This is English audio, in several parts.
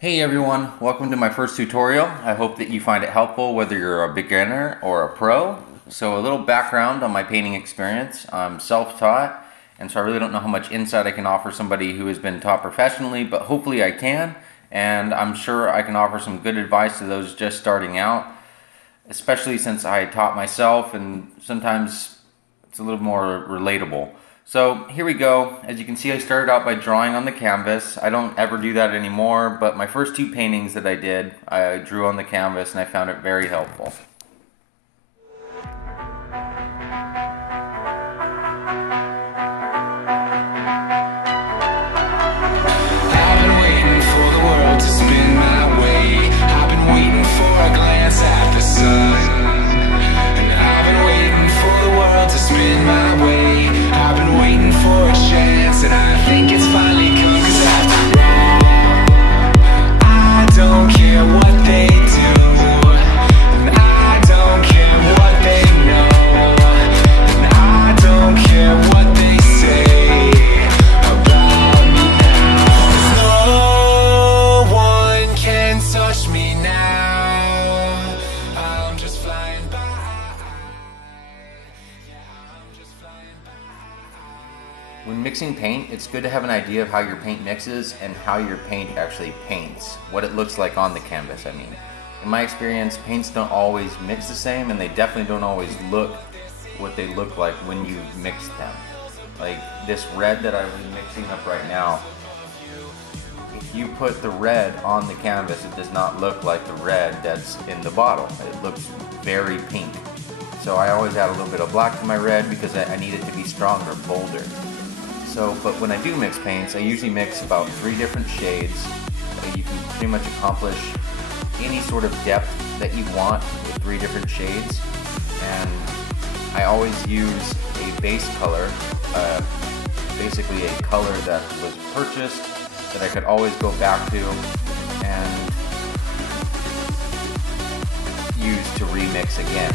Hey everyone, welcome to my first tutorial. I hope that you find it helpful whether you're a beginner or a pro. So a little background on my painting experience. I'm self-taught, and so I really don't know how much insight I can offer somebody who has been taught professionally, but hopefully I can, and I'm sure I can offer some good advice to those just starting out, especially since I taught myself and sometimes it's a little more relatable. So here we go. As you can see, I started out by drawing on the canvas. I don't ever do that anymore, but my first two paintings that I did, I drew on the canvas and I found it very helpful. I've been waiting for the world to spin my way. I've been waiting for a glance at the sun. And I've been waiting for the world to spin my way. I've been waiting for a chance, and I think it's finally come. 'Cause after all, I don't care what they do, and I don't care what they know, and I don't care what they say about me now. 'Cause no one can touch me now. I'm just flying by. When mixing paint, it's good to have an idea of how your paint mixes and how your paint actually paints, what it looks like on the canvas, I mean. In my experience, paints don't always mix the same, and they definitely don't always look what they look like when you mix them. Like this red that I'm mixing up right now, if you put the red on the canvas, it does not look like the red that's in the bottle. It looks very pink. So I always add a little bit of black to my red because I need it to be stronger, bolder. So, but when I do mix paints, I usually mix about 3 different shades. You can pretty much accomplish any sort of depth that you want with 3 different shades. And I always use a base color, basically a color that was purchased, that I could always go back to and use to remix again.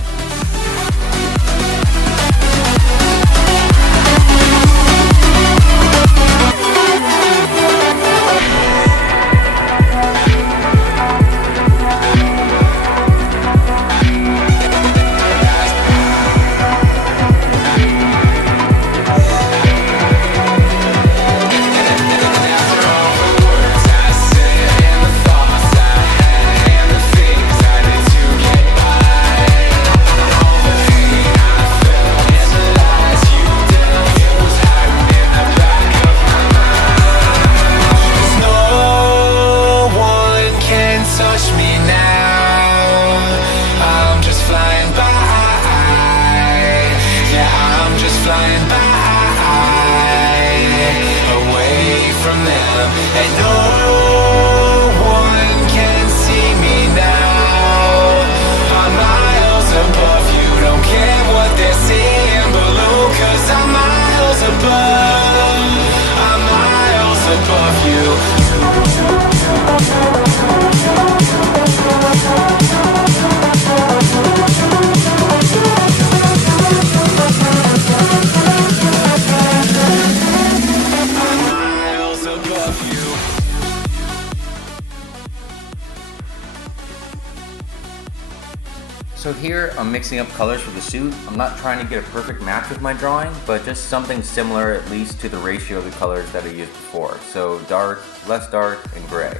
So here I'm mixing up colors for the suit. I'm not trying to get a perfect match with my drawing, but just something similar at least to the ratio of the colors that I used before. So dark, less dark, and gray.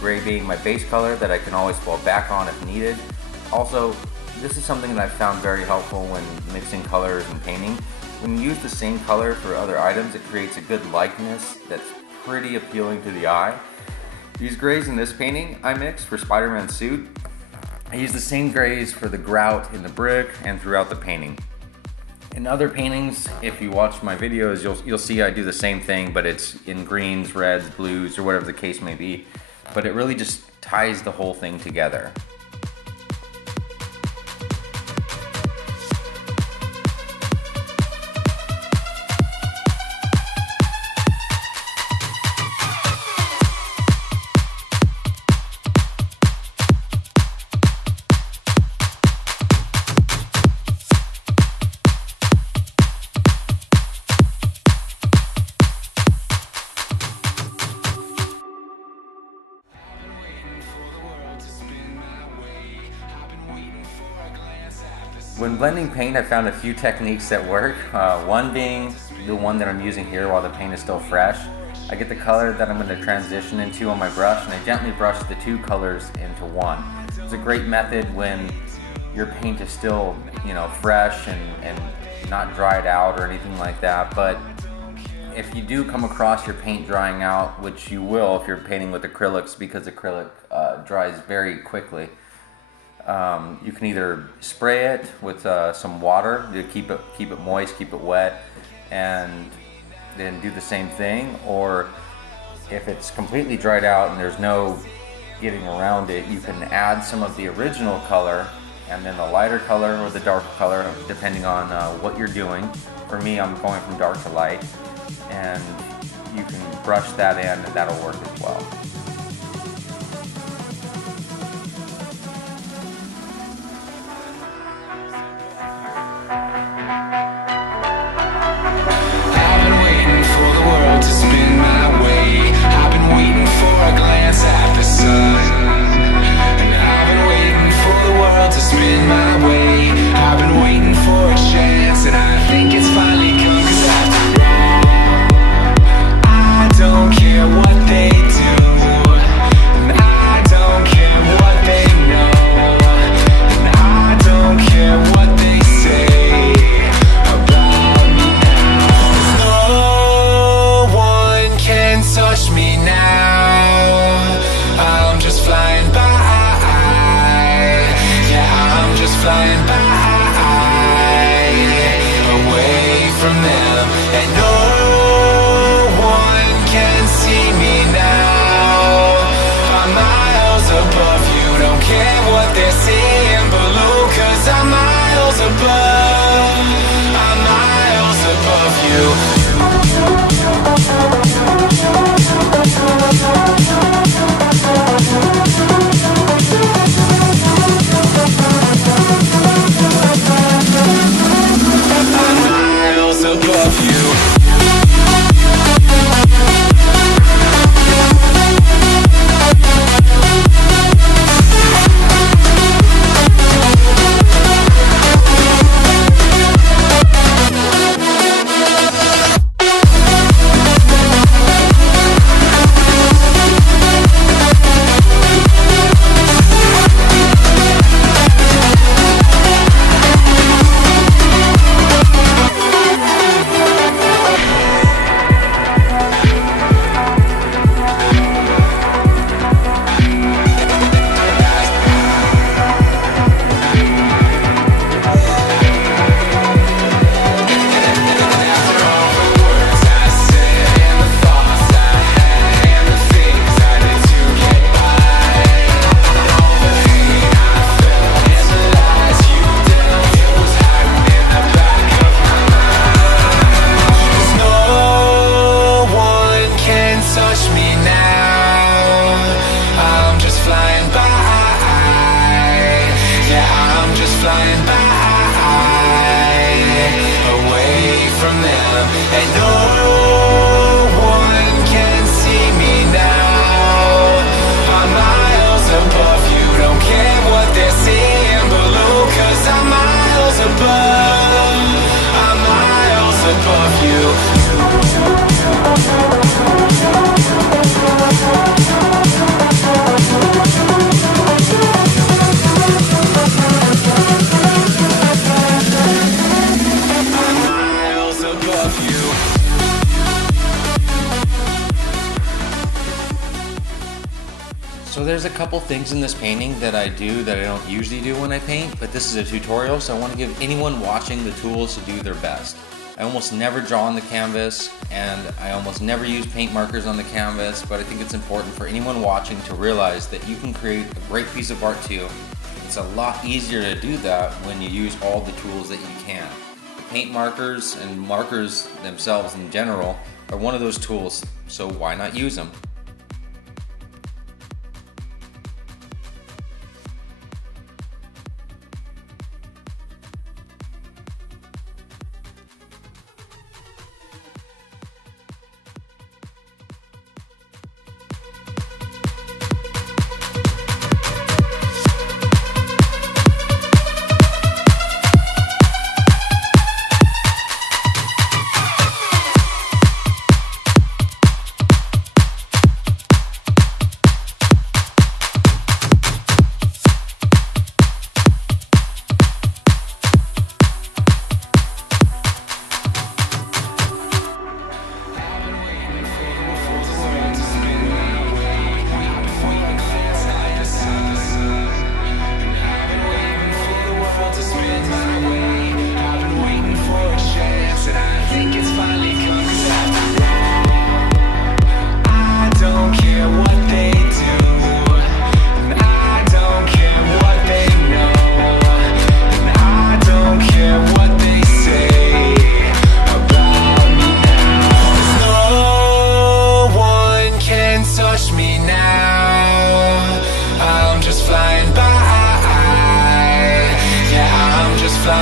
Gray being my base color that I can always fall back on if needed. Also, this is something that I found very helpful when mixing colors and painting. When you use the same color for other items, it creates a good likeness that's pretty appealing to the eye. These grays in this painting I mixed for Spiderman's suit. I use the same grays for the grout in the brick and throughout the painting. In other paintings, if you watch my videos, you'll see I do the same thing, but it's in greens, reds, blues, or whatever the case may be. But it really just ties the whole thing together. When blending paint, I found a few techniques that work. One being the one that I'm using here while the paint is still fresh. I get the color that I'm going to transition into on my brush, and I gently brush the two colors into one. It's a great method when your paint is still, fresh and not dried out or anything like that. But if you do come across your paint drying out, which you will if you're painting with acrylics, because acrylic dries very quickly, you can either spray it with some water to keep it moist, keep it wet, and then do the same thing. Or if it's completely dried out and there's no getting around it, you can add some of the original color and then the lighter color or the darker color, depending on what you're doing. For me, I'm going from dark to light, and you can brush that in and that'll work as well. So there's a couple things in this painting that I do that I don't usually do when I paint, but this is a tutorial, so I want to give anyone watching the tools to do their best. I almost never draw on the canvas, and I almost never use paint markers on the canvas, but I think it's important for anyone watching to realize that you can create a great piece of art too. It's a lot easier to do that when you use all the tools that you can. The paint markers and markers themselves in general are one of those tools, so why not use them?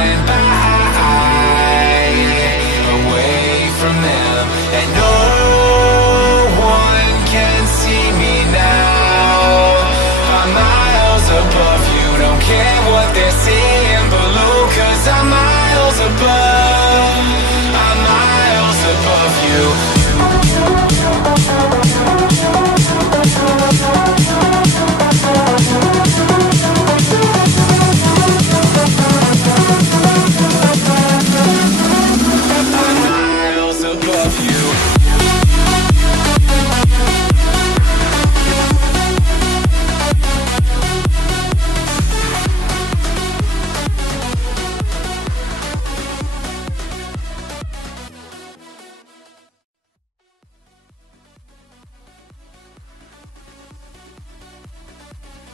flying by, away from them, and no one can see me now. I'm miles above you, don't care what they're seeing below, 'cause I'm miles above, I'm miles above you.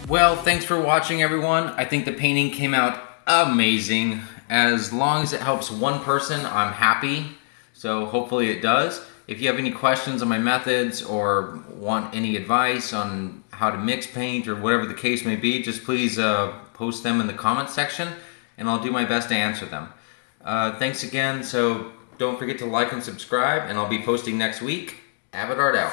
Well, thanks for watching, everyone. I think the painting came out amazing. As long as it helps one person, I'm happy. So hopefully it does. If you have any questions on my methods or want any advice on how to mix paint or whatever the case may be, just please post them in the comments section and I'll do my best to answer them. Thanks again. So don't forget to like and subscribe, and I'll be posting next week. Avid Art out.